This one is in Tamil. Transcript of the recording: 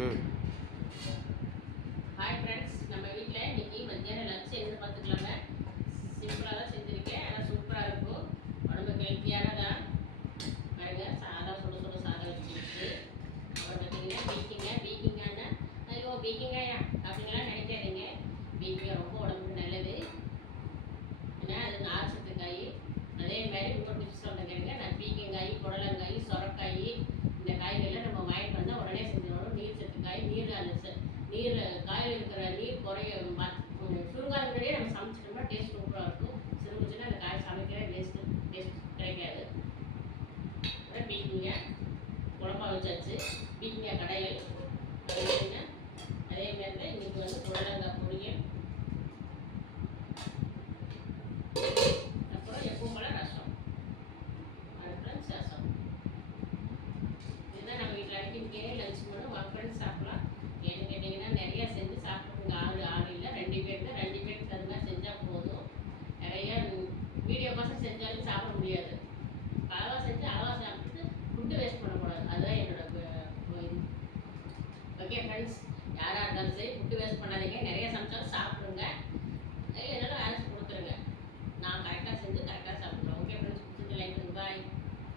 ம். ஹாய் ஃப்ரெண்ட்ஸ், நம்ம வீட்டில் இன்னைக்கு மத்தியானம் லஞ்ச் என்ன பார்த்துக்கலாங்க. சிம்பிளாக தான் செஞ்சுருக்கேன், ஆனால் சூப்பராக இருக்கும். உடம்புக்கு ஹெல்த்தியானதான் பாருங்க. சாதம் சுட சாதம் வச்சுக்கிட்டு அப்புறம் பார்த்தீங்கன்னா பீக்கிங்கானா ஐயோ பீக்கிங்காயா அப்படின்லாம் நினைக்காதீங்க. பீக்கிங்காய் ரொம்ப உடம்புக்கு நல்லது. ஏன்னா அது நார் சத்து காய். அதே மாதிரி இன்னொரு டிப்ஸ் சொல்ல கேளுங்க. நான் பீக்கிங்காய், புடலங்காய், சொரக்காய் இந்த காய்கறிலாம் நம்ம வாங்கிட்டு வந்தால் உடனே செஞ்சிடணும். நீர் சத்து காய், நீர் காயில் இருக்கிற நீர் குறைய சுருங்காத முன்னாடியே நம்ம சமைச்சிட்டோம்னா டேஸ்ட் சூப்பராக இருக்கும். சுருங்குச்சுன்னா அந்த காய் சமைக்கிற டேஸ்ட் கிடைக்காது. அப்புறம் பீக்கிங்காய் குழம்பா வச்சாச்சு. பீக்கிங்காய் கடையில்